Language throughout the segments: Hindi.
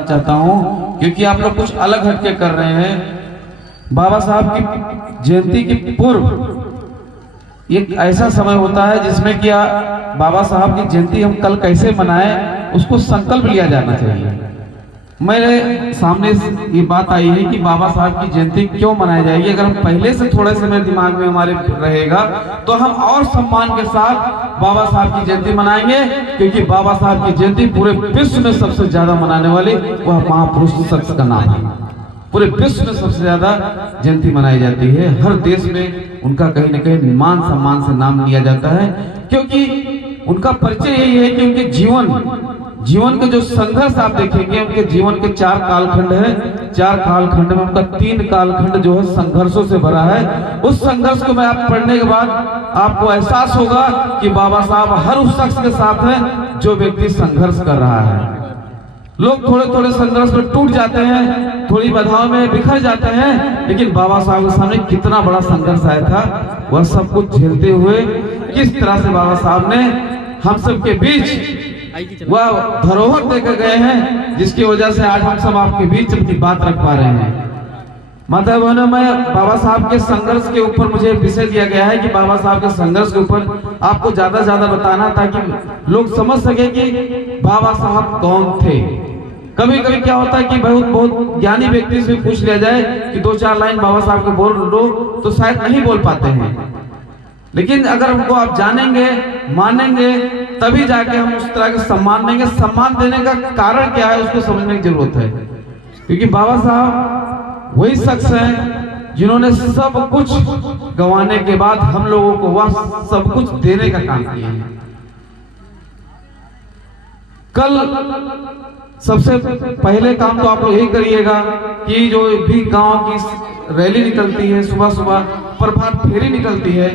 चाहता हूँ क्योंकि आप लोग कुछ अलग हटके कर रहे हैं। बाबा साहब की जयंती के पूर्व एक ऐसा समय होता है जिसमें कि बाबा साहब की जयंती हम कल कैसे मनाएं उसको संकल्प लिया जाना चाहिए। मेरे सामने ये बात आई है कि बाबा साहब की जयंती क्यों मनाई जाएगी। अगर हम पहले से थोड़े समय दिमाग में हमारे रहेगा तो हम और सम्मान के साथ बाबा साहब की जयंती मनाएंगे, क्योंकि बाबा साहब की जयंती पूरे विश्व में सबसे ज्यादा मनाने वाले वह महापुरुष शख्स का नाम है। पूरे विश्व में सबसे ज्यादा जयंती मनाई जाती है। हर देश में उनका कहीं न कहीं मान सम्मान से नाम लिया जाता है, क्योंकि उनका परिचय यही है कि उनके जीवन के जो संघर्ष आप देखेंगे, उनके जीवन के 4 कालखंड है। 4 कालखंड में उनका 3 कालखंड जो है संघर्षों से भरा है। उस संघर्ष को मैं आप पढ़ने के बाद आपको एहसास होगा कि बाबा साहब हर उस शख्स के साथ है जो व्यक्ति संघर्ष कर रहा है। लोग थोड़े थोड़े संघर्ष में टूट जाते हैं, थोड़ी बाधाओं में बिखर जाते हैं, लेकिन बाबा साहब के सामने कितना बड़ा संघर्ष आया था। वह सब कुछ झेलते हुए किस तरह से बाबा साहब ने हम सबके बीच वह धरोहर देकर गए हैं, जिसकी वजह से आज हम सब आपके बीच अपनी बात रख पा रहे हैं। माता बहनों, मैं बाबा साहब के संघर्ष के ऊपर मुझे विषय दिया गया है कि बाबा साहब के संघर्ष के ऊपर आपको ज्यादा बताना, ताकि लोग समझ सके कि बाबा साहब कौन थे। कभी कभी क्या होता है कि बहुत ज्ञानी व्यक्ति से पूछ लिया जाए कि 2-4 लाइन बाबा साहब के बोल लो तो शायद नहीं बोल पाते हैं, लेकिन अगर उनको आप जानेंगे, मानेंगे, तभी जाके हम उस तरह के सम्मान देंगे। सम्मान देने का कारण क्या है उसको समझने की जरूरत है, क्योंकि बाबा साहब वही शख्स हैं जिन्होंने सब कुछ गंवाने के बाद हम लोगों को वह सब कुछ देने का काम किया है। कल सबसे पहले काम तो आप लोग यही करिएगा कि जो भी गांव की रैली निकलती है, सुबह सुबह प्रभात फेरी निकलती है,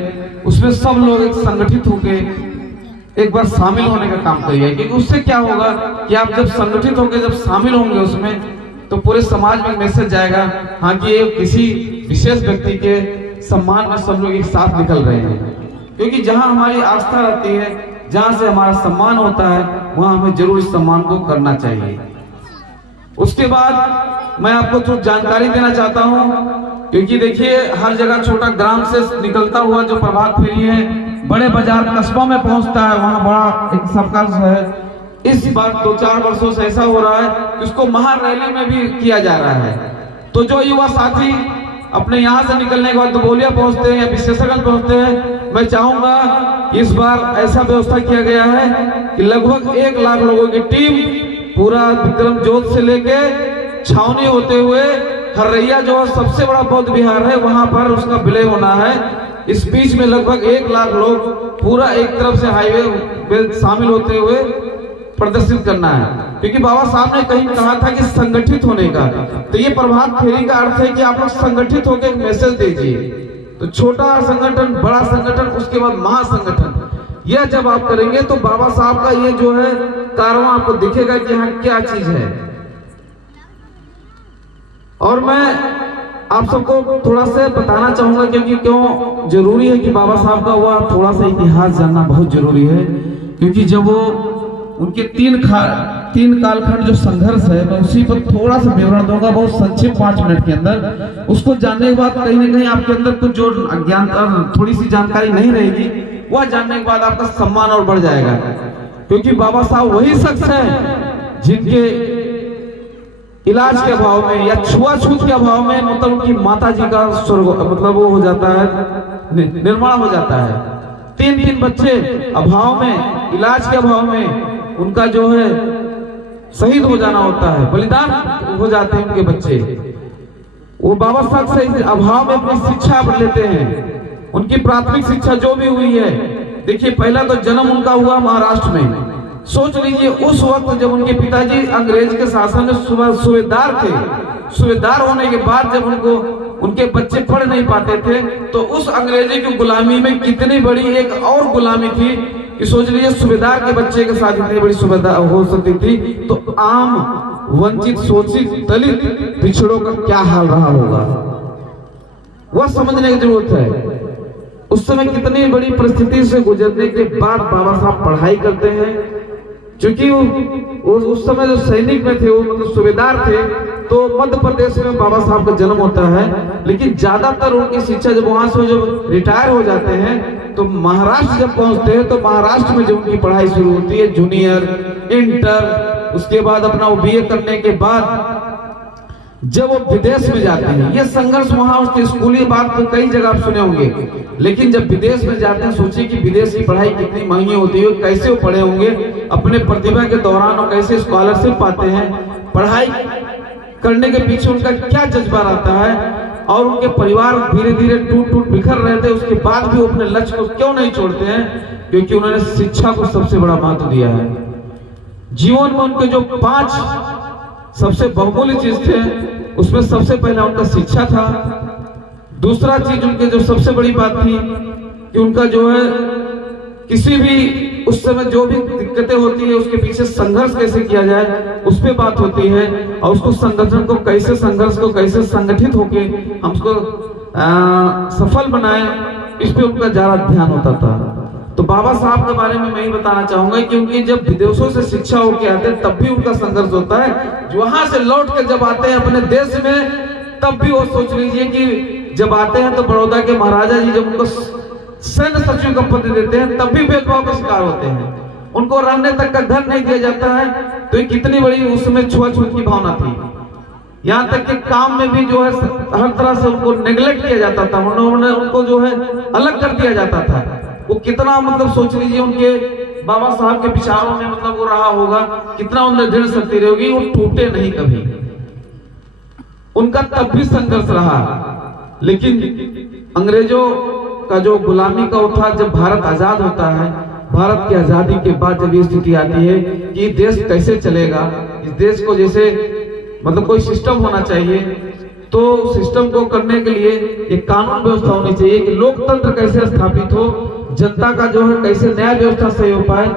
उसमें सब लोग एक संगठित होकर एक बार शामिल होने का काम करिए। क्योंकि उससे क्या होगा कि आप जब संगठित होकर जब शामिल होंगे उसमें, तो पूरे समाज में मैसेज जाएगा, हाँ कि ये किसी विशेष व्यक्ति के सम्मान में सब लोग एक साथ निकल रहे हैं। क्योंकि जहां हमारी आस्था रहती है, जहां से हमारा सम्मान होता है, वहां हमें जरूर इस सम्मान को करना चाहिए। उसके बाद मैं आपको थोड़ी जानकारी देना चाहता हूं, क्योंकि देखिए हर जगह छोटा ग्राम से निकलता हुआ जो प्रभात फेरी है बड़े बाजार कस्बों में पहुंचता है, वहां बड़ा एक सर्कस है। इस बार 2-4 वर्षों से ऐसा हो रहा है कि उसको महारैली में भी किया जा रहा है। तो जो युवा साथी अपने यहाँ से निकलने के बाद दुबोलिया पहुंचते हैं या विशेषगंज पहुंचते हैं, मैं चाहूंगा इस बार ऐसा व्यवस्था किया गया है कि लगभग 1 लाख लोगों की टीम पूरा विक्रम जोत से लेके छावनी होते हुए हर्रैया जो सबसे बड़ा बौद्ध विहार है वहां पर उसका विलय होना है। इस बीच में लगभग 1 लाख लोग पूरा एक तरफ से हाईवे में शामिल होते हुए प्रदर्शित करना है, क्योंकि बाबा साहब ने कहीं कहा था कि संगठित होने का। तो ये प्रभात फेरी का अर्थ है कि आप लोग संगठित होकर एक मैसेज दीजिए। तो छोटा संगठन, बड़ा संगठन, उसके बाद महासंगठन, यह जब आप करेंगे तो बाबा साहब का ये जो है कारवां आपको दिखेगा कि यहाँ क्या चीज है। और मैं आप सबको थोड़ा सा बताना चाहूंगा, क्योंकि क्यों जरूरी है कि बाबा साहब का वह थोड़ा सा इतिहास जानना बहुत जरूरी है। क्योंकि जब वो उनके 3 कालखंड जो संघर्ष है, मैं उसी पर थोड़ा सा विवरण दूंगा बहुत संक्षिप्त 5 मिनट के अंदर। उसको जानने के बाद कहीं ना कहीं आपके अंदर कुछ जो अज्ञान थोड़ी सी जानकारी नहीं रहेगी, वह जानने के बाद आपका सम्मान और बढ़ जाएगा। क्योंकि बाबा साहब वही शख्स है जिनके इलाज के अभाव में या छुआछूत के अभाव में मतलब उनकी माता जी का स्वर्ग मतलब वो हो जाता है, निर्माण हो जाता है। 3 बच्चे अभाव में, इलाज के अभाव में उनका जो है शहीद हो जाना होता है, बलिदान हो जाते हैं उनके बच्चे। वो बाबा साहब से अभाव में अपनी शिक्षा लेते हैं। उनकी प्राथमिक शिक्षा जो भी हुई है, देखिए पहला तो जन्म उनका हुआ महाराष्ट्र में। सोच लीजिए उस वक्त जब उनके पिताजी अंग्रेज के शासन में सूबेदार थे, सूबेदार होने के बाद जब उनके बच्चे पढ़ नहीं पाते थे, तो उस अंग्रेजी की गुलामी में कितनी बड़ी एक और गुलामी थी कि सोच लीजिए सूबेदार के बच्चे के साथ इतनी बड़ी सुविधा हो सकती थी, तो आम वंचित, शोषित, दलित, पिछड़ों का क्या हाल रहा होगा, वह समझने की जरूरत है। उस समय कितनी बड़ी परिस्थिति से गुजरने के बाद बाबा साहब पढ़ाई करते हैं, क्योंकि उस समय जो सैनिक में थे, वो मतलब सूबेदार थे, तो मध्य प्रदेश में बाबा साहब का जन्म होता है। लेकिन ज्यादातर उनकी शिक्षा जब वहां से जब रिटायर हो जाते हैं तो महाराष्ट्र जब पहुंचते हैं, तो महाराष्ट्र में जो उनकी पढ़ाई शुरू होती है, जूनियर, इंटर, उसके बाद अपना वो बीए करने के बाद जब वो विदेश में जाते हैं, ये संघर्ष वहां उसके स्कूली बात तो कई जगह आप सुने होंगे, लेकिन जब विदेश में जाते हैं, सोचिए कि विदेश की पढ़ाई कितनी महंगी होती है, कैसे वो पढ़े होंगे अपने प्रतिभा के दौरान, और कैसे स्कॉलरशिप पाते हैं, पढ़ाई करने के पीछे उनका क्या जज्बा रहता है, और उनके परिवार धीरे धीरे टूट बिखर रहे थे, उसके बाद भी वो अपने लक्ष्य को क्यों नहीं छोड़ते हैं? क्योंकि उन्होंने शिक्षा को सबसे बड़ा महत्व दिया है। जीवन में उनके जो 5 सबसे बहुमूल्य चीज थे, उसमें सबसे पहला उनका शिक्षा था। दूसरा चीज उनके जो सबसे बड़ी बात थी कि उनका जो है किसी भी उस समय जो भी दिक्कतें होती है, उसके पीछे संघर्ष कैसे किया जाए, उस पे बात होती है, और उसको संगठन को कैसे, संघर्ष को कैसे संगठित होके हम उसको सफल बनाए, इस पे उनका ज्यादा ध्यान होता था। तो बाबा साहब के बारे में मैं ही बताना चाहूंगा कि उनकी जब विदेशों से शिक्षा होके आते हैं, तब भी उनका संघर्ष होता है। वहां से लौट के जब आते हैं अपने देश में, तब भी वो सोच लीजिए कि जब आते हैं तो बड़ौदा के महाराजा जी जब उनको सैन्य सचिव का पद देते हैं, तब भी भेदभाव का शिकार होते हैं। उनको रहने तक का घर नहीं दिया जाता है। तो ये कितनी बड़ी उसमें छुआछूत की भावना थी। यहाँ तक कि काम में भी जो है हर तरह से उनको नेग्लेक्ट किया जाता था, उनको जो है अलग कर दिया जाता था। वो कितना मतलब सोच लीजिए उनके बाबा साहब के विचारों में मतलब वो रहा होगा, कितना उनमें दृढ़ शक्ति रहेगी, वो टूटे नहीं कभी। उनका तब भी संघर्ष रहा, लेकिन अंग्रेजों का जो गुलामी का उठा, जब भारत आजाद होता है, भारत की आजादी के बाद जब ये स्थिति आती है कि देश कैसे चलेगा, इस देश को जैसे मतलब कोई सिस्टम होना चाहिए, तो सिस्टम को करने के लिए एक कानून व्यवस्था होनी चाहिए कि लोकतंत्र कैसे स्थापित हो, जनता का जो है कैसे न्याय व्यवस्था सही हो पाए।